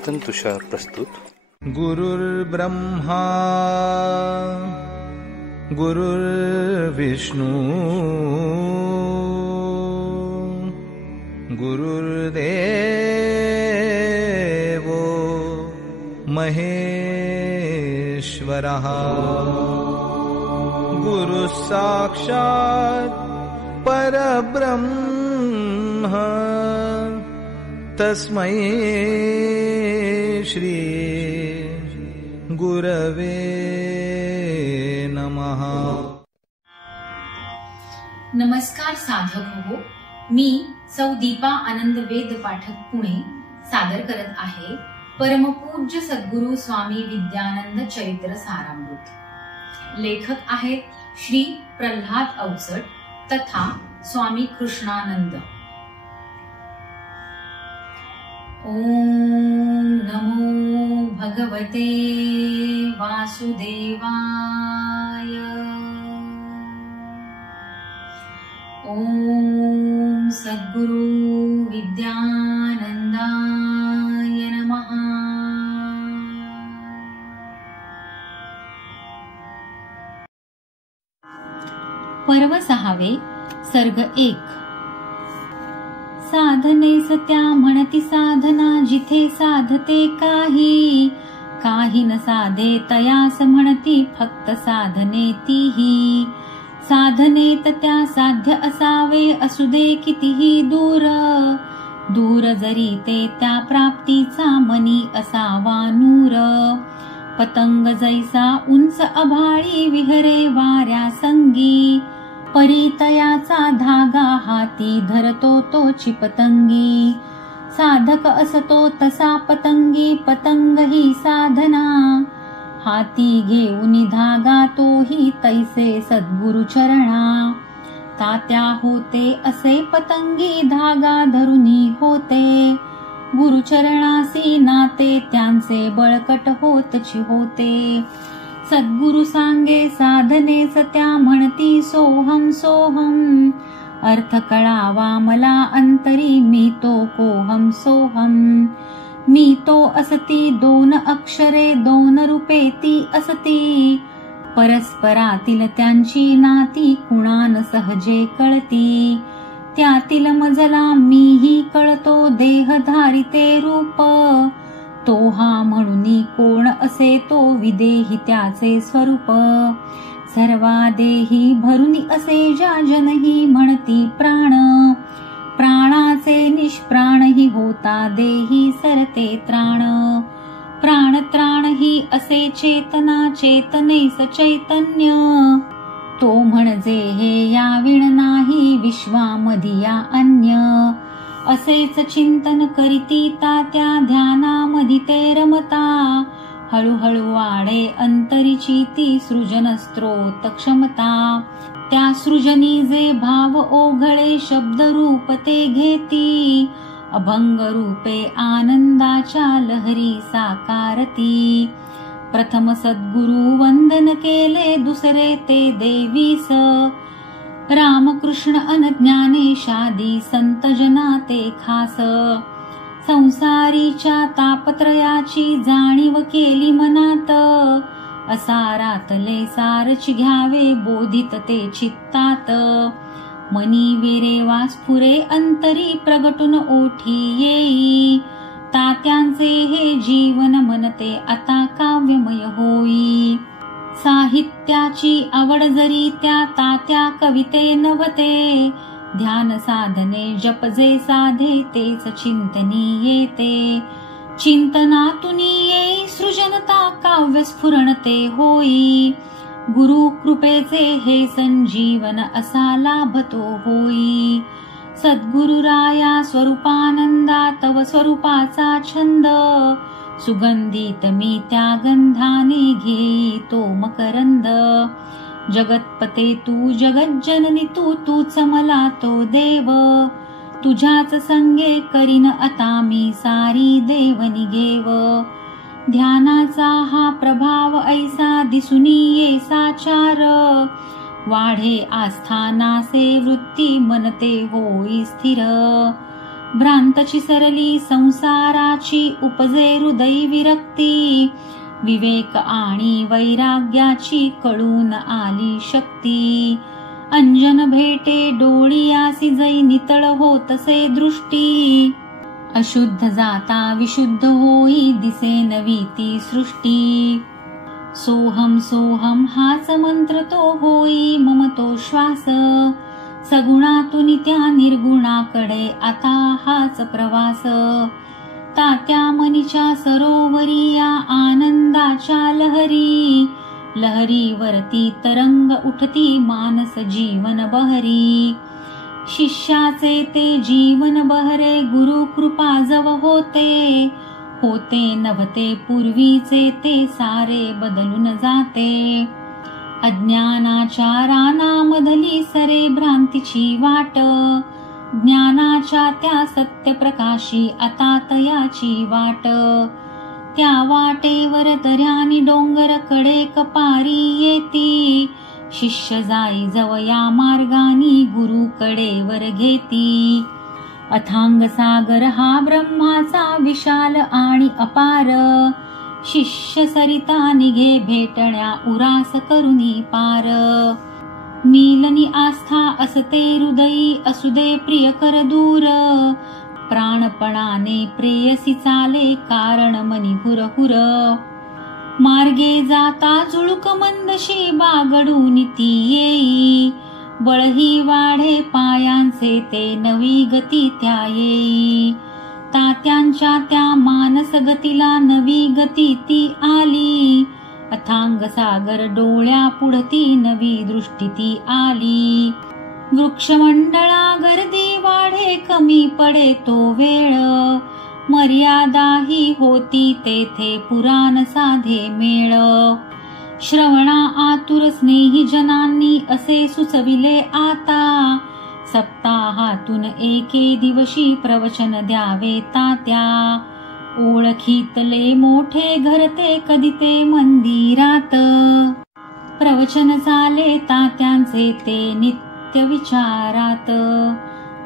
चिंतन तुषार प्रस्तुत. गुरुर्ब्रह्मा गुरुर्विष्णू गुरुर्देवो महेश्वरः गुरुः साक्षात् परब्रह्म तस्मै श्री गुरवे नमः. नमस्कार साधक हो, मी सौ दीपा आनंद वेद पाठक पुणे सादर करत आहे परमपूज्य सद्गुरु स्वामी विद्यानंद चरित्र सारामृत. लेखक आहेत श्री प्रल्हाद अवचट तथा स्वामी कृष्णानंद. ओम नमो भगवते वासुदेवाय. ओम सद्गुरु विद्यानंदाय नमः. पर्व 6 सर्ग 1. साधने सत्या म्हणती साधना, जिथे साधते काही काही न साधे तयास म्हणती फक्त साधने तीही. साधनेत त्या साध्य असावे, असू दे कितीही दूर दूर, जरी ते त्या प्राप्तीचा मनी असावा नूर. पतंग जैसा उंच अभाळी विहरे वाऱ्या संगी, परितयाचा धागा हाती धरतो तोची पतंगी. साधक असतो तसा पतंगी, पतंग ही साधना. हाती घेऊनी धागा तोही तैसे सद्गुरु चरणा. तात्या होते असे पतंगी, धागा धरुनी होते. गुरुचरणासी नाते त्यांचे बळकट होतची होते. सद्गुरु सांगे साधनेच त्या म्हणती सोहम सोहम. अर्थ कळावा मला अंतरी, मी तो कोहम सोहम. मी तो असती 2 अक्षरे 2 रूपे ती असती. परस्परातील त्यांची नाती कुणान सहजे कळती. त्यातील मजला मीही कळतो, देहधारी ते रूप. तो हा म्हणूनी कोण असे तो, विदेही त्याचे स्वरूप. सर्वा देही भरुनी असे ज्या जनही म्हणती प्राण. प्राणाचे निष्प्राणही होता देही सरते त्राण. प्राण त्राण ही असे चेतना, चेतनेस चैतन्य. तो म्हणजे हे या विण नाही, विश्वामधिया अन्य. असेच चिंतन करीती तात्या, ध्यानामधी ते रमता. हळूहळू वाढे अंतरीची ती सृजन स्त्रोत क्षमता. त्या सृजनी जे भाव ओघळे, शब्द रूप ते घेती. अभंग रूपे आनंदाच्या लहरी साकारती. प्रथम सद्गुरु वंदन केले, दुसरे ते देवीस. रामकृष्ण अन ज्ञानेशादी संत जना ते खास. संसारीच्या तापत्रयाची जाणीव केली मनात. असारातले सारची घ्यावे, बोधित ते चित्तात. मनी वेरे वास्फुरे अंतरी, प्रगटून ओठी येई. तात्यांचे हे जीवन मनते आता काव्यमय होई. साहित्याची आवड जरी त्या तात्या कविते नवते. ध्यान साधने जप जे साधे, तेच चिंतनी येते. चिंतनातून येई सृजनता, काव्य स्फुरणते होई. गुरु कृपेचे हे संजीवन असा लाभतो होई. सद्गुरुराया स्वरूपानंदा, तव स्वरूपाचा छंद. सुगंधित मी त्या गंधाने घेई तो मकरंद. जगतपते तू जगज्जननी तू, तूच मला तो देव. तुझ्याच संगे करीन आता मी सारी देवनी घेव. ध्यानाचा हा प्रभाव ऐसा दिसुनी ये साचार. वाढे आस्थानासे वृत्ती मनते होई स्थिर. भ्रांतची सरली संसाराची उपजे हृदयी विरक्ती, विवेक आणि वैराग्याची कळून आली शक्ती. अंजन भेटे डोळियासी जै नितळ होतसे दृष्टी, अशुद्ध जाता विशुद्ध होई दिसे नवी ती सृष्टी. सोहम सोहम हाच मंत्र तो होई मम तो श्वास, सगुणातून त्या निर्गुणाकडे आता हाच प्रवास. तात्या मनीच्या सरोवरी या आनंदाच्या लहरी, लहरीवरती तरंग उठती मानस जीवन बहरी. शिष्याचे ते जीवन बहरे गुरु कृपा जव होते, होते नभते पूर्वीचे ते सारे बदलून जाते. अज्ञानाच्या रानामधली सरे भ्रांतीची वाट, ज्ञानाच्या त्या सत्यप्रकाशी आता तयाची वाट. त्या वाटेवर दऱ्यानी डोंगर कडे कपारी येती, शिष्य जाई जव या मार्गानी गुरु कडेवर घेती. अथांग सागर हा ब्रह्माचा विशाल आणि अपार, शिष्य सरिता निघे भेटण्या उरास करुनी पार. मीलनी आस्था असते हृदयी असुदे प्रिय कर दूर, प्राणपणाने प्रेयसी चाले कारण मनी हुरहुर. मार्गे जाता झुळूक मंदशी बागडून ती येई, बळही वाढे पायांचे ते नवी गती त्या येई. तात्यांच्या त्या मानस गतीला नवी गती ती आली, अथांग सागर डोळ्या पुढती नवी दृष्टी ती आली. वृक्षमंडळा गर्दी वाढे कमी पडे तो वेळ, मर्यादाही होती तेथे पुराण साधे मेळ. श्रवणा आतुर स्नेही जनांनी असे सुचविले आता, सप्ताहातून एके दिवशी प्रवचन द्यावे तात्या. ओळखीतले मोठे घरते कधी ते मंदिरात, प्रवचन झाले तात्यांचे ते नित्य विचारात.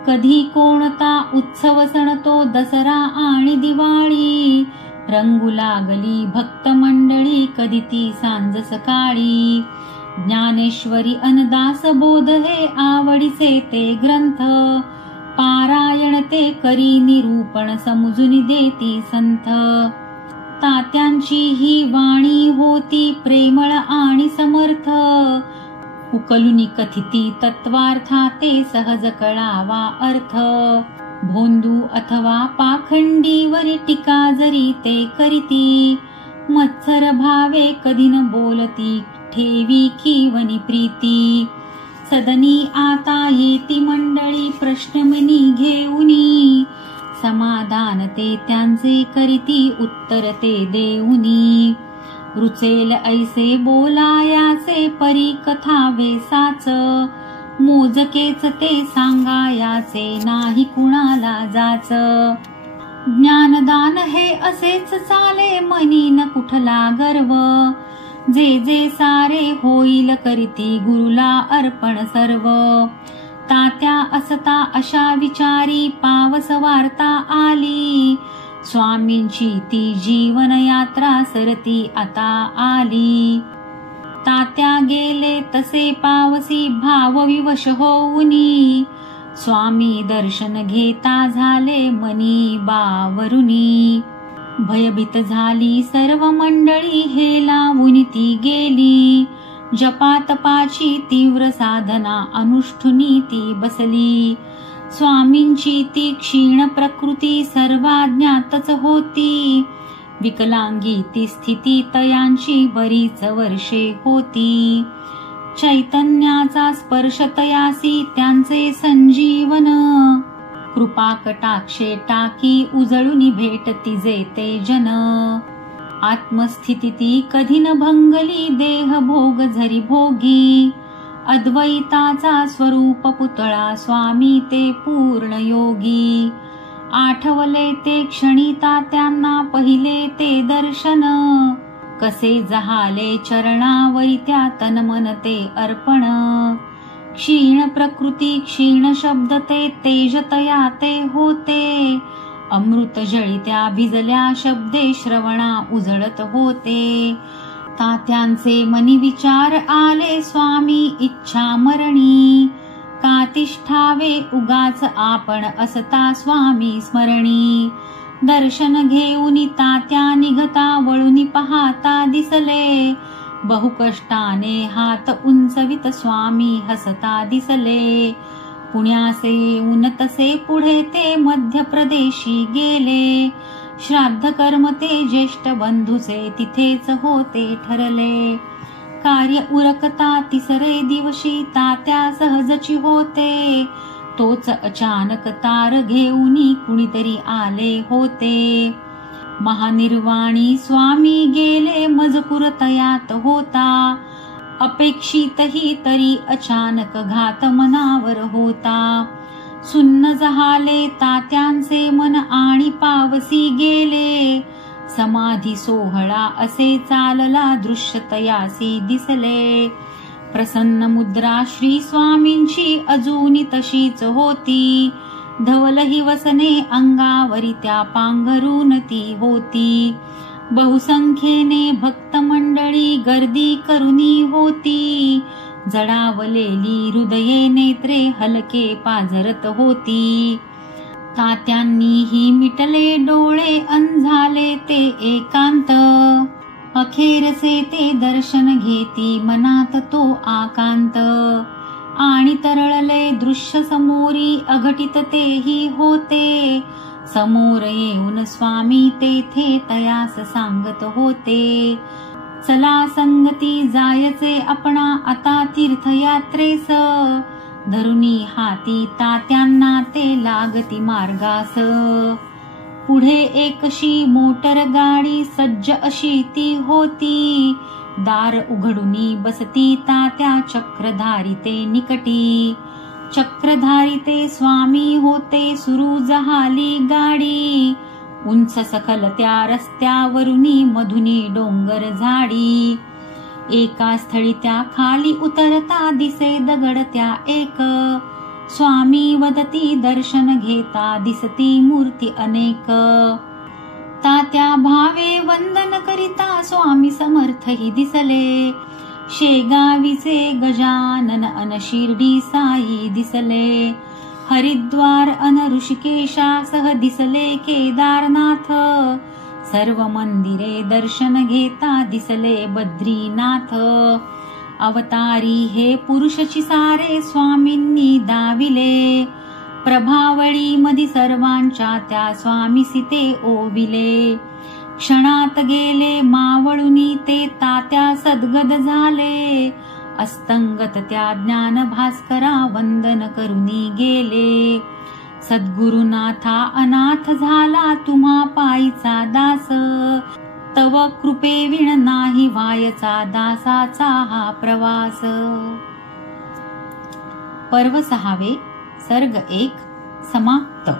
कधी कोणता उत्सव सण तो दसरा आणि दिवाळी, रंगू लागली भक्त मंडळी कधी ती सांज सकाळी. ज्ञानेश्वरी अनदास बोध हे आवडीचे ते ग्रंथ, पारायण ते करी निरूपण समजून देती संथ. तात्यांची ही वाणी होती प्रेमळ आणि समर्थ, उकलुनी कथिती तत्वार्था ते सहज कळावा अर्थ. भोंदू अथवा पाखंडीवरी टीका जरी ते करीती, मत्सर भावे कधी न बोलती ठेवी किवनी प्रीती. सदनी आता येती मंडळी प्रश्न मनी घेऊनी, समाधान ते त्यांचे करीती उत्तर ते देऊनी. रुचेल ऐसे बोलायाचे परी कथा वेसाच, मोजकेच ते सांगायाचे नाही कुणाला जाच. ज्ञानदान हे असेच चाले मनी न कुठला गर्व, जे जे सारे होईल करीती गुरुला अर्पण सर्व. तात्या असता अशा विचारी पावस वार्ता आली, स्वामींची ती जीवन यात्रा सरती आता आली. तात्या गेले तसे पावसी भावविवश होऊनी, स्वामी दर्शन घेता झाले मनी बावरुनी. भयभीत झाली सर्व मंडळी हे लावून ती गेली, जपातपाची तीव्र साधना अनुष्ठुनी ती बसली. स्वामींची ती क्षीण प्रकृती सर्वाज्ञातच होती, विकलांगी ती स्थिती तयांची बरीच वर्षे होती. चैतन्याचा स्पर्श तयासी त्यांचे संजीवन, कृपा कटाक्षे टाकी उजळून भेटती जे ते जन. आत्मस्थिती ती कधी न भंगली देह भोग झरी भोगी, अद्वैताचा स्वरूप पुतळा स्वामी ते पूर्ण योगी. आठवले ते क्षणी तात्यांना पहिले ते दर्शन, कसे जहाले चरणावरी त्या तन मन ते अर्पण. क्षीण प्रकृती क्षीण शब्द ते तेज तया ते होते. अमृत जळीत्या भिजल्या शब्दे श्रवणा उजळत होते. तात्यांचे मनी विचार आले स्वामी इच्छा मरणी. का तिष्ठावे उगाच आपण असता स्वामी स्मरणी. दर्शन घेऊन तात्या निघता वळून पाहता दिसले. बहुकष्टाने हात उंचवित स्वामी हसता दिसले. पुण्यासे येऊन तसे पुढे ते मध्य प्रदेशी गेले. श्राद्ध कर्म ते ज्येष्ठ बंधूचे तिथेच होते ठरले. कार्य उरकता तिसरे दिवशी तात्या सहजची होते. तोच अचानक तार घेऊनी कुणीतरी आले होते. महानिर्वाणी स्वामी गेले मजकूर तयात होता. अपेक्षितही तरी अचानक घात मनावर होता. सुन्न झाले तात्यांचे मन आणि पावसी गेले. समाधी सोहळा असे चालला दृश्य तयासी दिसले. प्रसन्न मुद्रा श्री स्वामींची अजूनी तशीच होती. धवलही वसने अंगावरी त्या पांघरून ती होती. बहुसंख्येने भक्त मंडळी गर्दी करुनी होती. जडावलेली हृदये नेत्रे हलके पाझरत होती. तात्यांनीही मिटले डोळे अन झाले ते एकांत. अखेरचे ते दर्शन घेती मनात तो आकांत. आणि तरळले दृश्य समोरी अघटित तेही होते. समोर येऊन स्वामी तेथे तयास सांगत होते. चला संगती जायचे आपणा आता तीर्थयात्रेस. धरुनी हाती तात्यांना ते लागती मार्गास. पुढे एकशी मोटर गाडी सज्ज अशी ती होती. दार उघडूनी बसती तात्या चक्रधारी ते निकटी. चक्रधारी ते स्वामी होते सुरू झाली गाडी. उंच सखल त्या रस्त्यावरुनी मधुनी डोंगर झाडी. एका स्थळी त्या खाली उतरता दिसे दगड त्या एक. स्वामी वदती दर्शन घेता दिसती मूर्ती अनेक. तात्या भावे वंदन करिता स्वामी समर्थही दिसले. शेगावीचे गजानन अन शिर्डी साई दिसले. हरिद्वार अन ऋषिकेशासह दिसले केदारनाथ. सर्व मंदिरे दर्शन घेता दिसले बद्रीनाथ. अवतारी हे पुरुषची सारे स्वामींनी दाविले. प्रभावळी मधी सर्वांच्या त्या स्वामीसी ते ओविले. क्षणात गेले मावळुनी ते तात्या सद्गद झाले. अस्तंगत त्या ज्ञान भास्करा वंदन करुनी गेले. सद्गुरुनाथा अनाथ झाला तुम्हा पायीचा दास. तव कृपे विण नाही व्हायचा दासाचा हा प्रवास. पर्व 6 सर्ग 1 समाप्त.